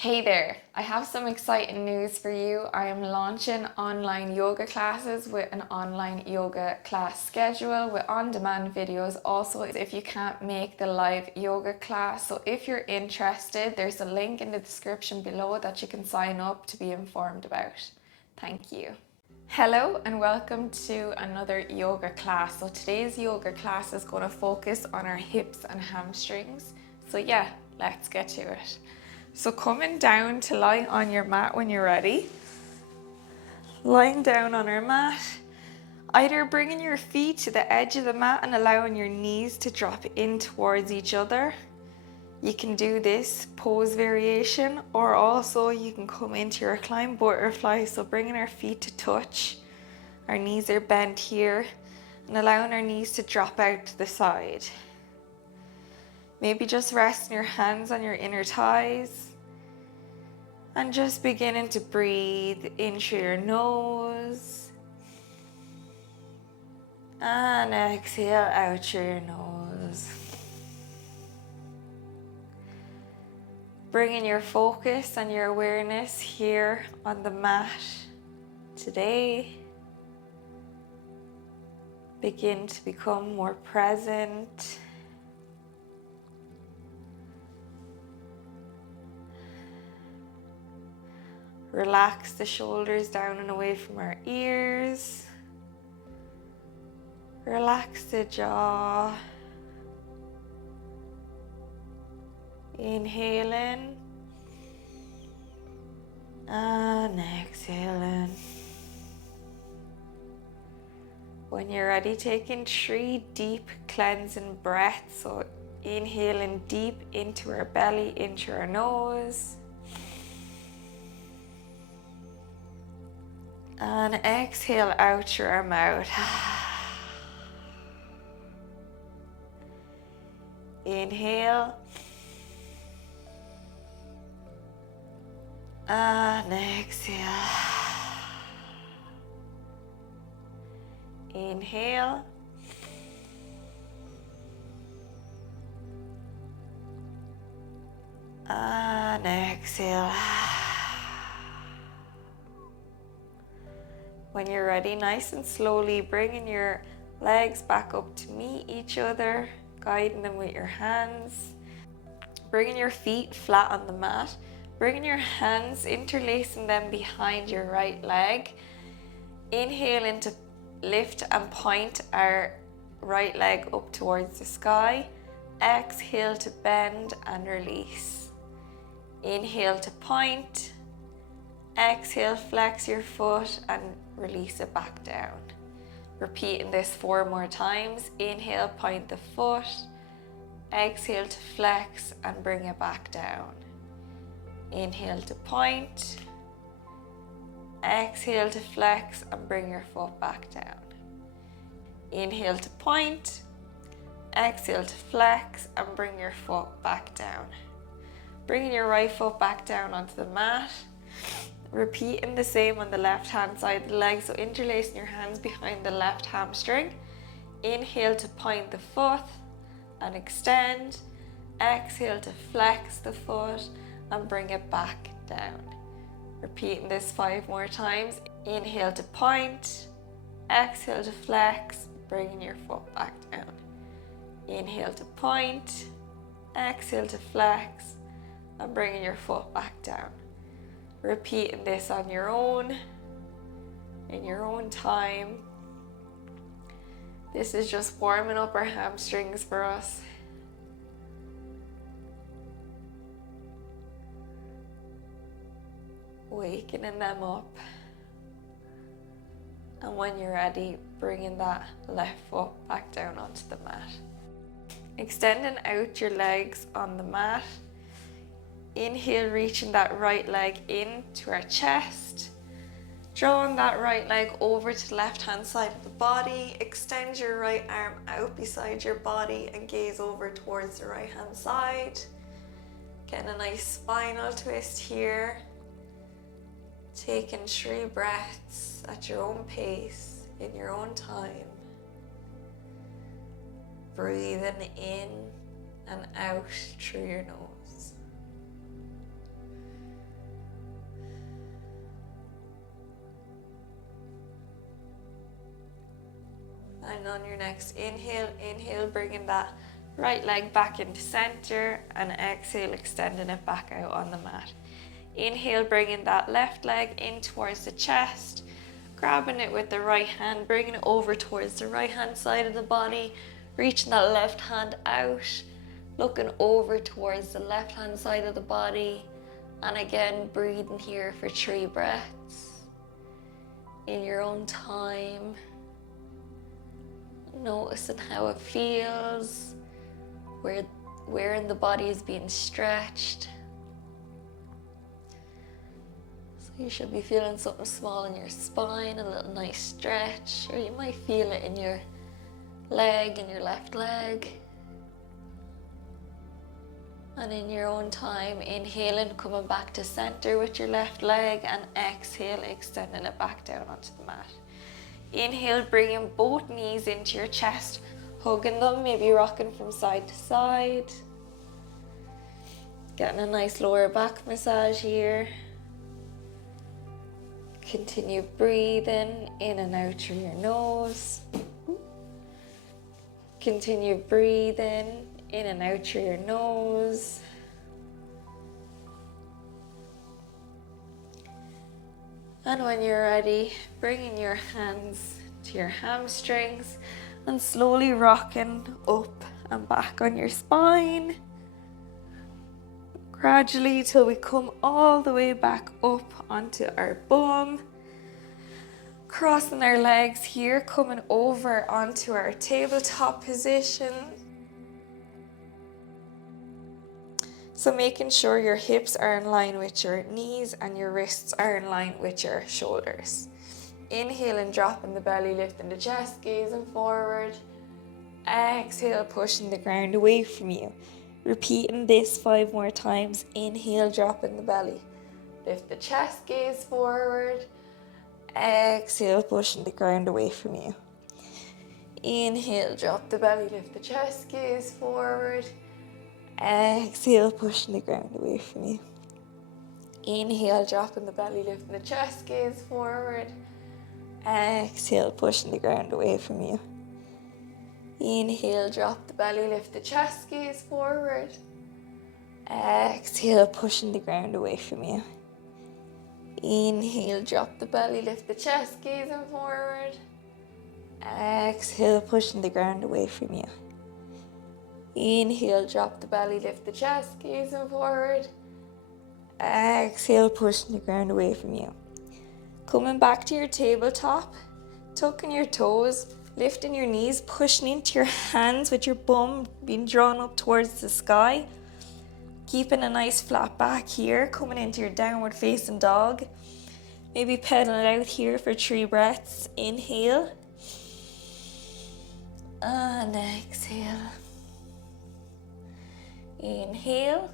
Hey there, I have some exciting news for you. I am launching online yoga classes with an online yoga class schedule with on-demand videos also if you can't make the live yoga class. So if you're interested, there's a link in the description below that you can sign up to be informed about. Thank you. Hello and welcome to another yoga class. So today's yoga class is going to focus on our hips and hamstrings. So yeah, let's get to it. So coming down to lie on your mat when you're ready. Lying down on our mat, either bringing your feet to the edge of the mat and allowing your knees to drop in towards each other. You can do this pose variation, or also you can come into your reclined butterfly, so bringing our feet to touch. Our knees are bent here and allowing our knees to drop out to the side. Maybe just resting your hands on your inner thighs and just beginning to breathe in through your nose and exhale out through your nose. Bringing your focus and your awareness here on the mat today. Begin to become more present. Relax the shoulders down and away from our ears. Relax the jaw. Inhaling and exhaling. When you're ready, taking 3 deep cleansing breaths. So inhaling deep into our belly, into our nose. And exhale out through our mouth. Inhale. And exhale. Inhale. And exhale. When you're ready, nice and slowly bringing your legs back up to meet each other, guiding them with your hands. Bringing your feet flat on the mat. Bringing your hands, interlacing them behind your right leg. Inhaling to lift and point our right leg up towards the sky. Exhale to bend and release. Inhale to point. Exhale, flex your foot and release it back down. Repeating this 4 more times. Inhale, point the foot. Exhale to flex and bring it back down. Inhale to point. Exhale to flex and bring your foot back down. Inhale to point. Exhale to flex and bring your foot back down. Bringing your right foot back down onto the mat. Repeating the same on the left hand side of the leg, so interlacing your hands behind the left hamstring. Inhale to point the foot and extend. Exhale to flex the foot and bring it back down. Repeating this 5 more times. Inhale to point. Exhale to flex, bringing your foot back down. Inhale to point. Exhale to flex and bringing your foot back down. Repeating this on your own, in your own time. This is just warming up our hamstrings for us. Wakening them up. And when you're ready, bringing that left foot back down onto the mat. Extending out your legs on the mat. Inhale, reaching that right leg in to our chest. Drawing that right leg over to the left hand side of the body. Extend your right arm out beside your body and gaze over towards the right hand side. Getting a nice spinal twist here. Taking 3 breaths at your own pace, in your own time. Breathing in and out through your nose. And on your next inhale, bringing that right leg back into center, and exhale, extending it back out on the mat. Inhale, bringing that left leg in towards the chest, grabbing it with the right hand, bringing it over towards the right hand side of the body, reaching that left hand out, looking over towards the left hand side of the body, and again, breathing here for 3 breaths in your own time. Noticing how it feels, where in the body is being stretched. So you should be feeling something small in your spine, a little nice stretch, or you might feel it in your leg, in your left leg. And in your own time, inhaling, coming back to center with your left leg, and exhale, extending it back down onto the mat. Inhale, bringing both knees into your chest, hugging them, maybe rocking from side to side. Getting a nice lower back massage here. Continue breathing in and out through your nose. Continue breathing in and out through your nose. And when you're ready, bringing your hands to your hamstrings and slowly rocking up and back on your spine. Gradually till we come all the way back up onto our bum. Crossing our legs here, coming over onto our tabletop position. So making sure your hips are in line with your knees and your wrists are in line with your shoulders. Inhaling, dropping the belly, lifting the chest, gazing forward. Exhale, pushing the ground away from you. Repeating this 5 more times. Inhale, dropping the belly. Lift the chest, gaze forward. Exhale, pushing the ground away from you. Inhale, drop the belly, lift the chest, gaze forward. Exhale, pushing the ground away from you. Inhale, dropping the belly, lifting the chest, gaze forward. Exhale, pushing the ground away from you. Inhale, drop the belly, lift the chest, gaze forward. Exhale, pushing the ground away from you. Inhale, drop the belly, lift the chest, gazing forward. Exhale, pushing the ground away from you. Inhale, drop the belly, lift the chest, gazing forward. Exhale, pushing the ground away from you. Coming back to your tabletop, tucking your toes, lifting your knees, pushing into your hands with your bum being drawn up towards the sky. Keeping a nice flat back here, coming into your downward facing dog. Maybe pedaling out here for 3 breaths. Inhale. And exhale. Inhale.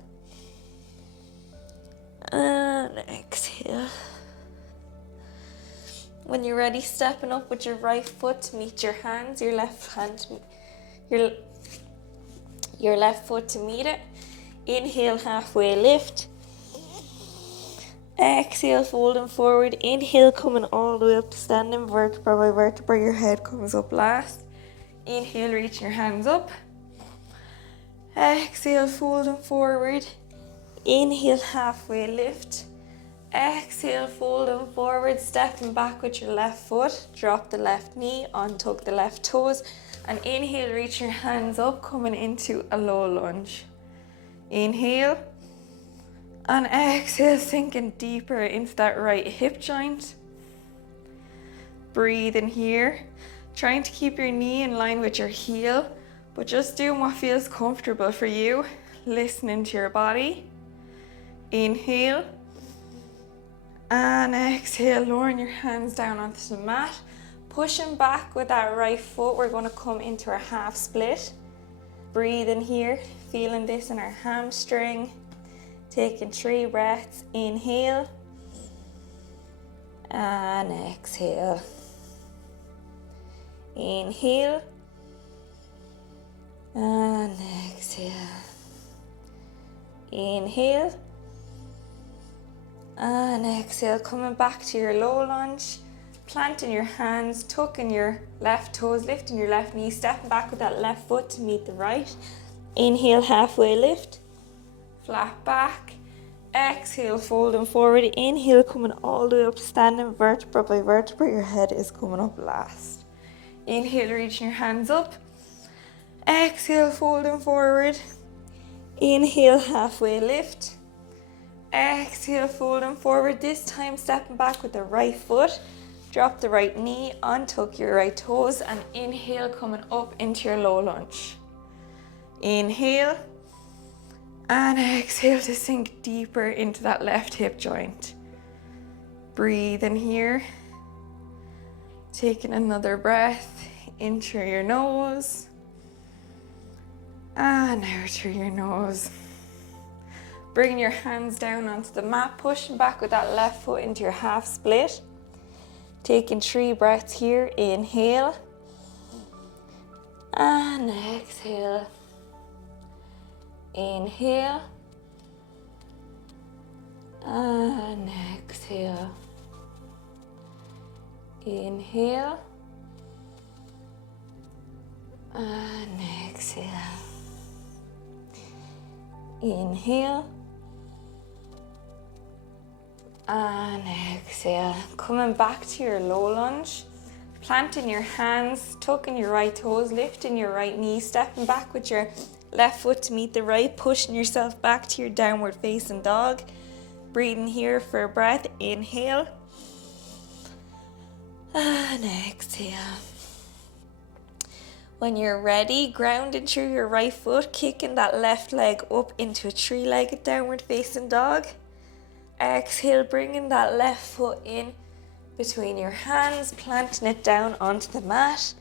And exhale. When you're ready, stepping up with your right foot to meet your hands, your left hand, your left foot to meet it. Inhale, halfway lift. Exhale, folding forward. Inhale, coming all the way up to standing, vertebra by vertebra. Your head comes up last. Inhale, reach your hands up. Exhale, folding forward. Inhale, halfway lift. Exhale, folding forward, stepping back with your left foot. Drop the left knee, untuck the left toes. And inhale, reach your hands up, coming into a low lunge. Inhale. And exhale, sinking deeper into that right hip joint. Breathe in here. Trying to keep your knee in line with your heel, but just doing what feels comfortable for you. Listening to your body. Inhale. And exhale, lowering your hands down onto the mat. Pushing back with that right foot, we're going to come into our half split. Breathe in here, feeling this in our hamstring. Taking 3 breaths. Inhale. And exhale. Inhale. And exhale. Inhale. And exhale, coming back to your low lunge. Planting your hands, tucking your left toes, lifting your left knee, stepping back with that left foot to meet the right. Inhale, halfway lift, flat back. Exhale, folding forward. Inhale, coming all the way up, standing vertebra by vertebra. Your head is coming up last. Inhale, reaching your hands up. Exhale, folding forward. Inhale, halfway lift. Exhale, folding forward. This time, stepping back with the right foot. Drop the right knee, untuck your right toes, and inhale, coming up into your low lunge. Inhale, and exhale to sink deeper into that left hip joint. Breathe in here. Taking another breath in through your nose, and out through your nose. Bring your hands down onto the mat, pushing back with that left foot into your half split. Taking 3 breaths here. Inhale and exhale. Inhale and exhale. Inhale and exhale. Inhale and exhale. Coming back to your low lunge, planting your hands, tucking your right toes, lifting your right knee, stepping back with your left foot to meet the right, pushing yourself back to your downward facing dog. Breathing here for a breath. Inhale and exhale. When you're ready, grounding through your right foot, kicking that left leg up into a 3-legged downward facing dog. Exhale, bringing that left foot in between your hands, planting it down onto the mat.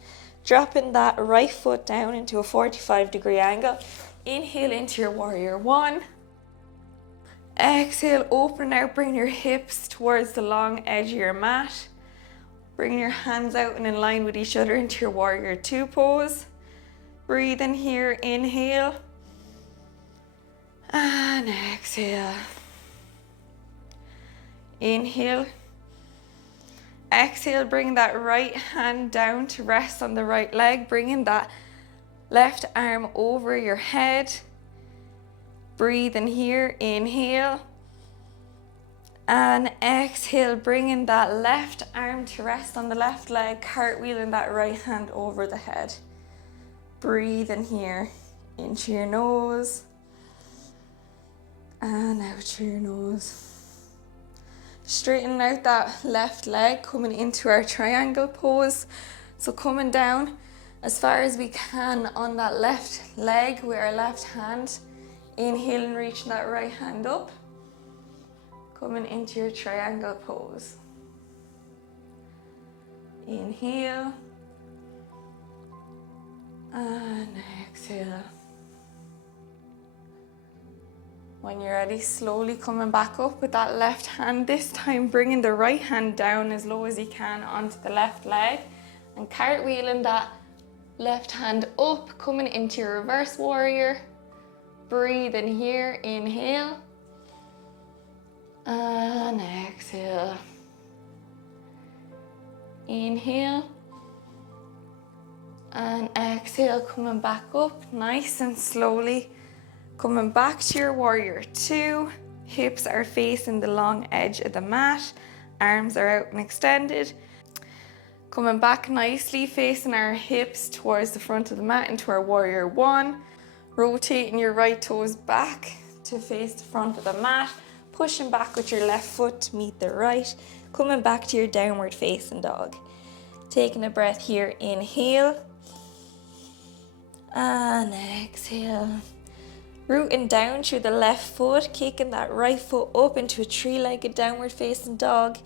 Dropping that right foot down into a 45-degree angle. Inhale into your warrior 1. Exhale, open out, bring your hips towards the long edge of your mat. Bring your hands out and in line with each other into your warrior 2 pose. Breathe in here, inhale. And exhale. Inhale. Exhale, bring that right hand down to rest on the right leg, bringing that left arm over your head. Breathe in here, inhale. And exhale, bringing that left arm to rest on the left leg, cartwheeling that right hand over the head. Breathe in here, into your nose, and out through your nose. Straightening out that left leg, coming into our triangle pose. So coming down as far as we can on that left leg with our left hand. Inhaling, reaching that right hand up. Coming into your triangle pose. Inhale. And exhale. When you're ready, slowly coming back up with that left hand, this time bringing the right hand down as low as you can onto the left leg and cartwheeling that left hand up, coming into your reverse warrior. Breathe in here, inhale and exhale. Inhale and exhale, coming back up nice and slowly. Coming back to your warrior 2, hips are facing the long edge of the mat, arms are out and extended. Coming back nicely, facing our hips towards the front of the mat into our warrior 1. Rotating your right toes back to face the front of the mat, pushing back with your left foot to meet the right, coming back to your downward facing dog. Taking a breath here, inhale and exhale. Rooting down through the left foot, kicking that right foot up into a 3-legged downward facing dog.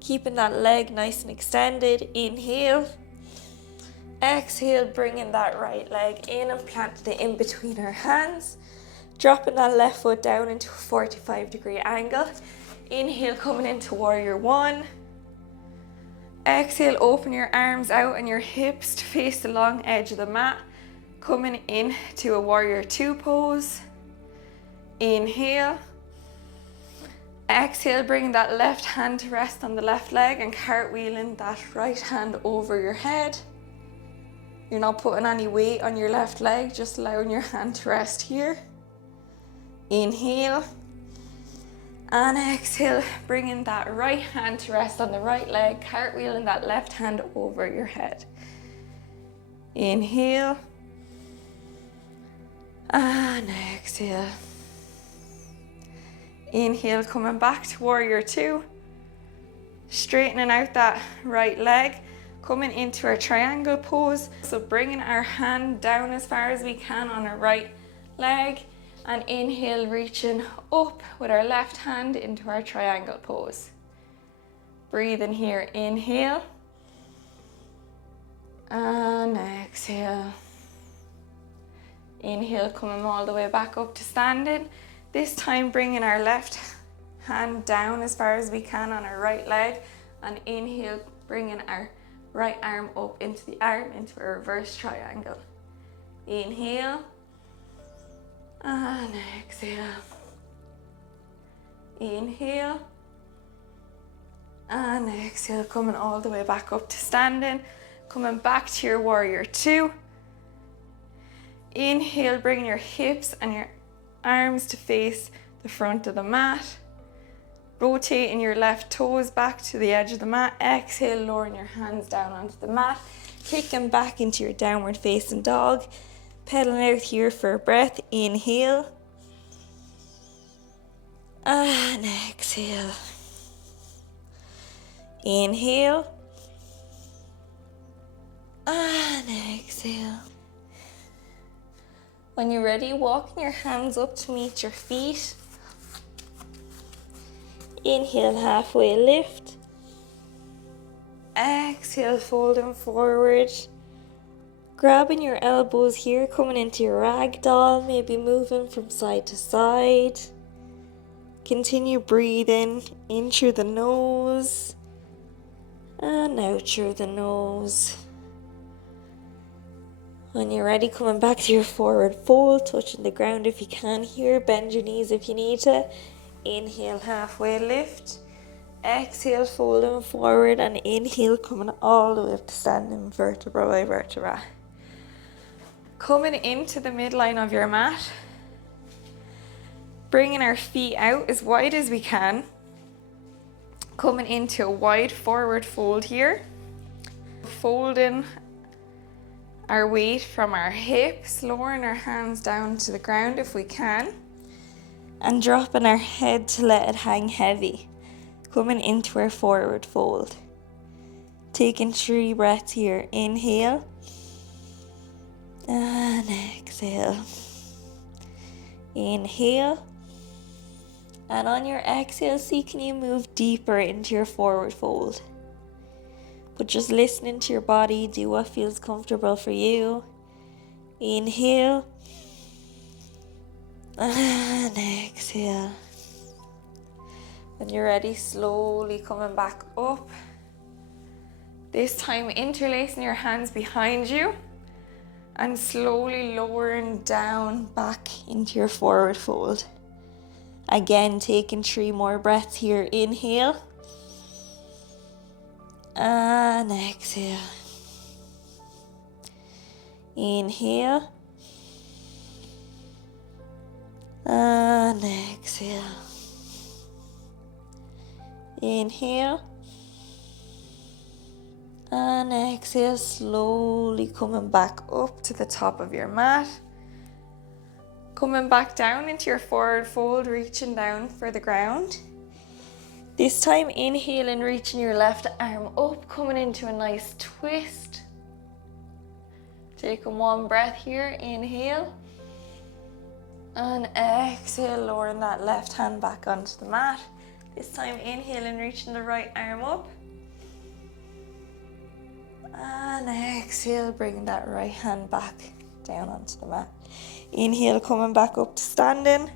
Keeping that leg nice and extended. Inhale. Exhale, bringing that right leg in and planting it in between our hands. Dropping that left foot down into a 45-degree angle. Inhale, coming into warrior 1. Exhale, open your arms out and your hips to face the long edge of the mat. Coming in to a warrior 2 pose. Inhale Exhale, bring that left hand to rest on the left leg and cartwheeling that right hand over your head. You're not putting any weight on your left leg, just allowing your hand to rest here. Inhale. And exhale, bringing that right hand to rest on the right leg, cartwheeling that left hand over your head. Inhale. And exhale. Inhale, coming back to warrior two. Straightening out that right leg, coming into our triangle pose. So bringing our hand down as far as we can on our right leg. And inhale, reaching up with our left hand into our triangle pose. Breathing here, inhale. And exhale. Inhale, coming all the way back up to standing. This time bringing our left hand down as far as we can on our right leg. And inhale, bringing our right arm up into the arm, into a reverse triangle. Inhale. And exhale. Inhale. And exhale, coming all the way back up to standing. Coming back to your warrior two. Inhale, bringing your hips and your arms to face the front of the mat. Rotating your left toes back to the edge of the mat. Exhale, lowering your hands down onto the mat. Kicking back into your downward facing dog. Pedaling out here for a breath. Inhale. And exhale. Inhale. And exhale. When you're ready, walking your hands up to meet your feet. Inhale, halfway lift. Exhale, folding forward. Grabbing your elbows here, coming into your ragdoll, maybe moving from side to side. Continue breathing in through the nose and out through the nose. When you're ready, coming back to your forward fold, touching the ground if you can here, bend your knees if you need to. Inhale, halfway lift. Exhale, folding forward, and inhale, coming all the way up to standing vertebra by vertebra. Coming into the midline of your mat. Bringing our feet out as wide as we can. Coming into a wide forward fold here. Folding our weight from our hips, lowering our hands down to the ground if we can. And dropping our head to let it hang heavy. Coming into our forward fold. Taking 3 breaths here. Inhale. And exhale. Inhale. And on your exhale, see can you move deeper into your forward fold. But just listening to your body, do what feels comfortable for you. Inhale. And exhale. When you're ready, slowly coming back up. This time interlacing your hands behind you and slowly lowering down back into your forward fold. Again, taking 3 more breaths here. Inhale. And exhale. Inhale. And exhale. Inhale. And exhale, slowly coming back up to the top of your mat. Coming back down into your forward fold, reaching down for the ground. This time, inhaling, reaching your left arm up, coming into a nice twist. Taking 1 breath here, inhale. And exhale, lowering that left hand back onto the mat. This time, inhaling, reaching the right arm up. And exhale, bringing that right hand back down onto the mat. Inhale, coming back up to standing.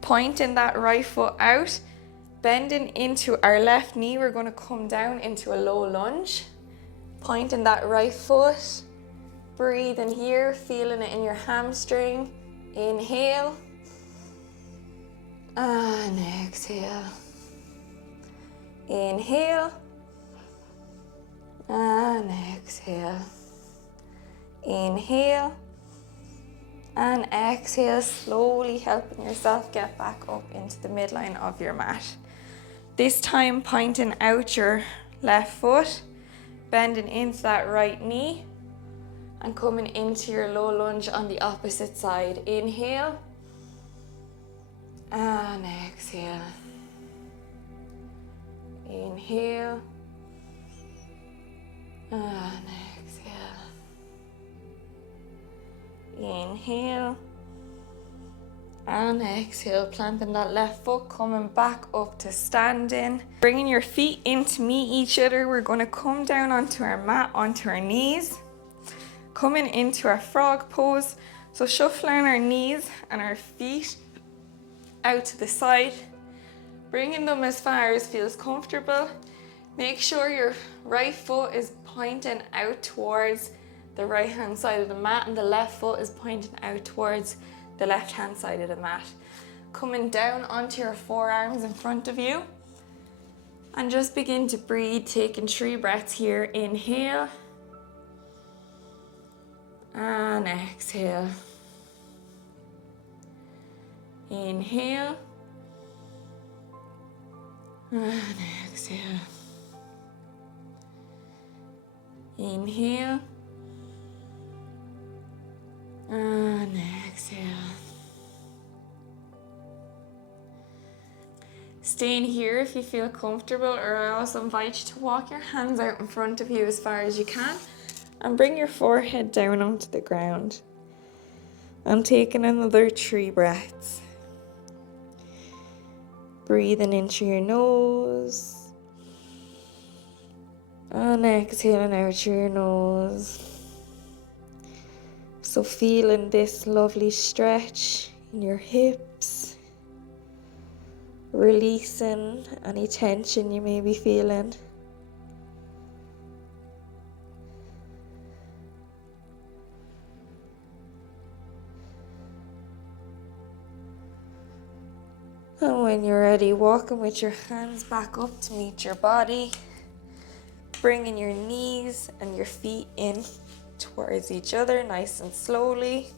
Pointing that right foot out. Bending into our left knee, we're going to come down into a low lunge. Pointing that right foot. Breathing here, feeling it in your hamstring. Inhale. And exhale. Inhale. And exhale. Inhale. And exhale, slowly helping yourself get back up into the midline of your mat. This time pointing out your left foot, bending into that right knee, and coming into your low lunge on the opposite side. Inhale. And exhale. Inhale. And exhale. Inhale. And exhale, planting that left foot, coming back up to standing. Bringing your feet in to meet each other. We're going to come down onto our mat, onto our knees. Coming into our frog pose. So shuffling our knees and our feet out to the side. Bringing them as far as feels comfortable. Make sure your right foot is pointing out towards the right hand side of the mat and the left foot is pointing out towards the left hand side of the mat. Coming down onto your forearms in front of you. And just begin to breathe, taking 3 breaths here. Inhale. And exhale. Inhale. And exhale. Inhale. And exhale. Staying here if you feel comfortable, or I also invite you to walk your hands out in front of you as far as you can and bring your forehead down onto the ground. I'm taking another 3 breaths. Breathing into your nose and exhaling out through your nose. So feeling this lovely stretch in your hips, releasing any tension you may be feeling. And when you're ready, walking with your hands back up to meet your body, bringing your knees and your feet in towards each other nice and slowly.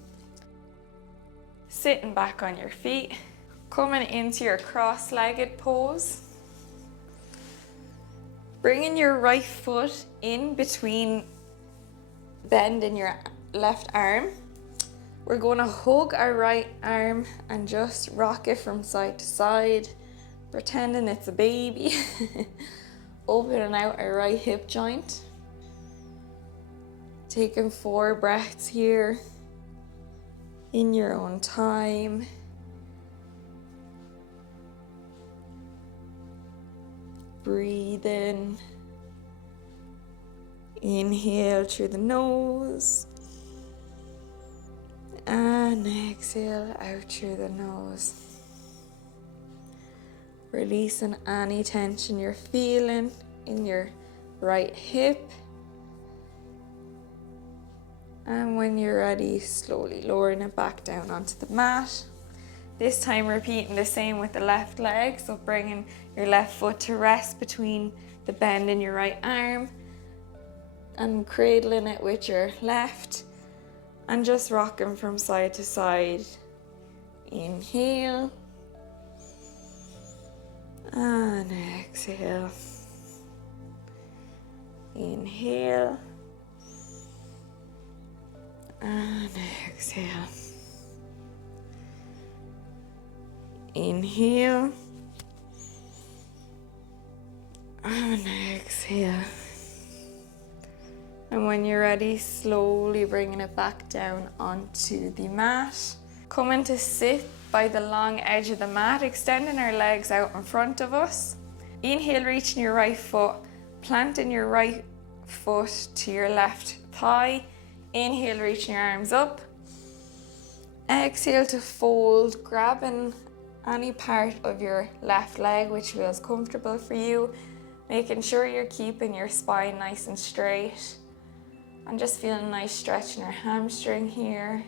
Sitting back on your feet, coming into your cross-legged pose. Bringing your right foot in between, bending your left arm. We're going to hug our right arm and just rock it from side to side, pretending it's a baby. Opening out our right hip joint. Taking 4 breaths here in your own time. Breathing. Inhale through the nose. And exhale out through the nose. Releasing any tension you're feeling in your right hip. And when you're ready, slowly lowering it back down onto the mat. This time repeating the same with the left leg. So bringing your left foot to rest between the bend in your right arm. And cradling it with your left. And just rocking from side to side. Inhale. And exhale. Inhale. And exhale. Inhale. And exhale. And when you're ready, slowly bringing it back down onto the mat. Coming to sit by the long edge of the mat, extending our legs out in front of us. Inhale, reaching your right foot, planting your right foot to your left thigh. Inhale, reaching your arms up. Exhale to fold, grabbing any part of your left leg which feels comfortable for you, making sure you're keeping your spine nice and straight. And just feeling a nice stretch in your hamstring here.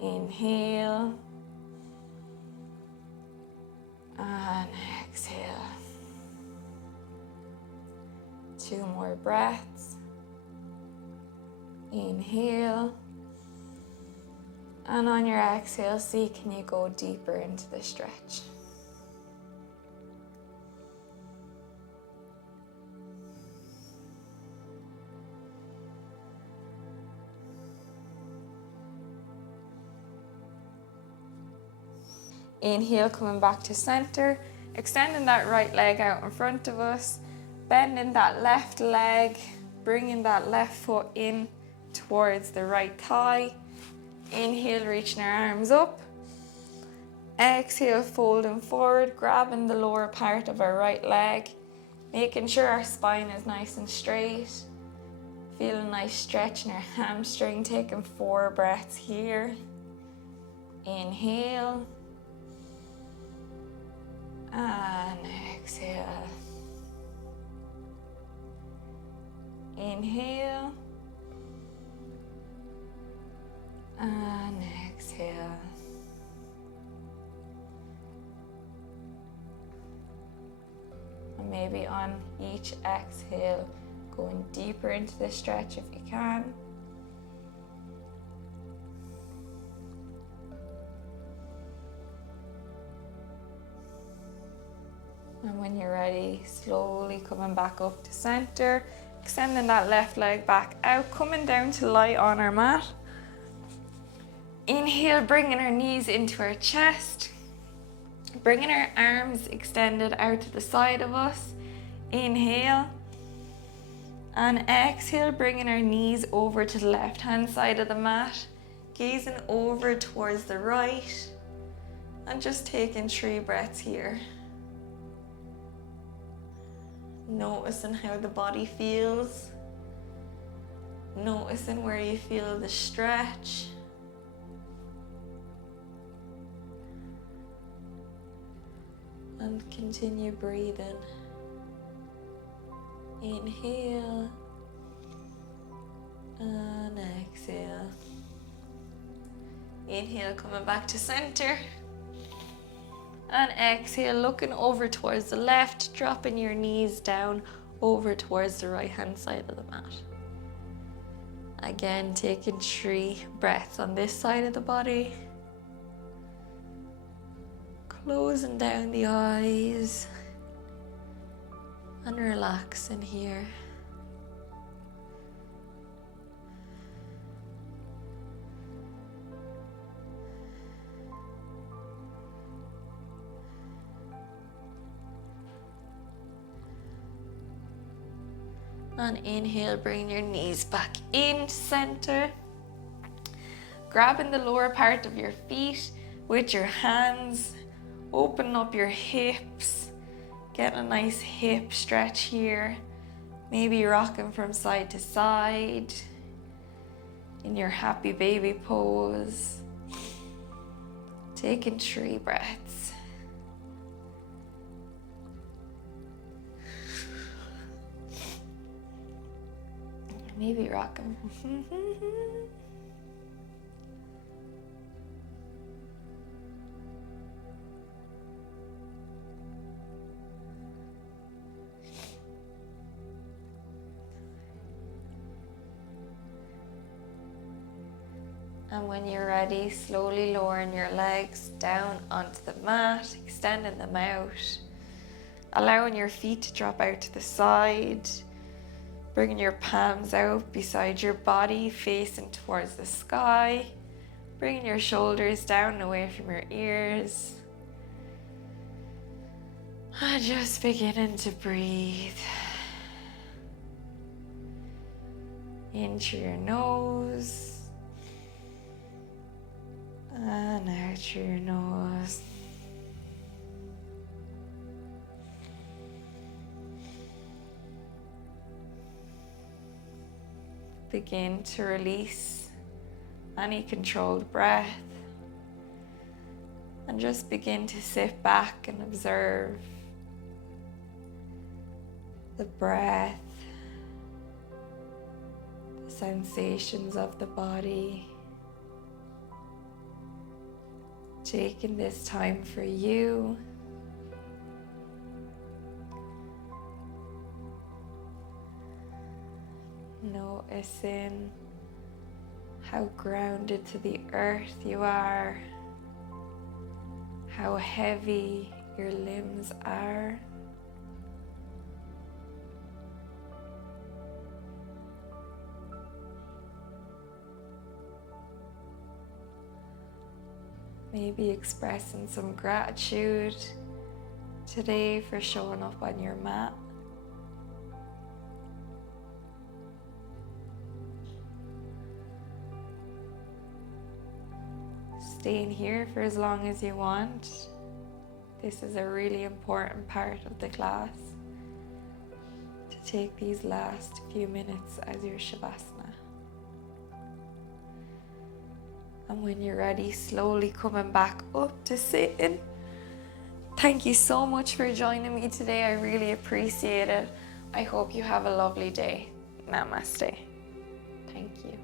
Inhale. And exhale. 2 more breaths. Inhale. And on your exhale, see, can you go deeper into the stretch? Inhale, coming back to center, extending that right leg out in front of us, bending that left leg, bringing that left foot in towards the right thigh. Inhale, reaching our arms up. Exhale, folding forward, grabbing the lower part of our right leg, making sure our spine is nice and straight. Feel a nice stretch in our hamstring, taking 4 breaths here. Inhale. And exhale. Inhale. And exhale. And maybe on each exhale, going deeper into the stretch if you can. And when you're ready, slowly coming back up to center, extending that left leg back out, coming down to lie on our mat. Inhale, bringing our knees into our chest, bringing our arms extended out to the side of us. Inhale. And exhale, bringing our knees over to the left-hand side of the mat, gazing over towards the right, and just taking 3 breaths here. Noticing how the body feels, noticing where you feel the stretch. And continue breathing. Inhale and exhale. Inhale, coming back to center. And exhale, looking over towards the left, dropping your knees down over towards the right hand side of the mat. Again, taking 3 breaths on this side of the body. Closing down the eyes and relaxing here. And inhale, bring your knees back into center. Grabbing the lower part of your feet with your hands. Open up your hips. Get a nice hip stretch here. Maybe rocking from side to side in your happy baby pose. Taking 3 breaths. Maybe rocking. And when you're ready, slowly lowering your legs down onto the mat, extending them out, allowing your feet to drop out to the side, bringing your palms out beside your body, facing towards the sky, bringing your shoulders down away from your ears, and just beginning to breathe in through your nose and out through your nose. Begin to release any controlled breath and just begin to sit back and observe the breath, the sensations of the body. Taking this time for you, Noticing how grounded to the earth you are, how heavy your limbs are. Maybe expressing some gratitude today for showing up on your mat. Staying here for as long as you want. This is a really important part of the class, to take these last few minutes as your Shavasana. And when you're ready, slowly coming back up to sitting. Thank you so much for joining me today. I really appreciate it. I hope you have a lovely day. Namaste. Thank you.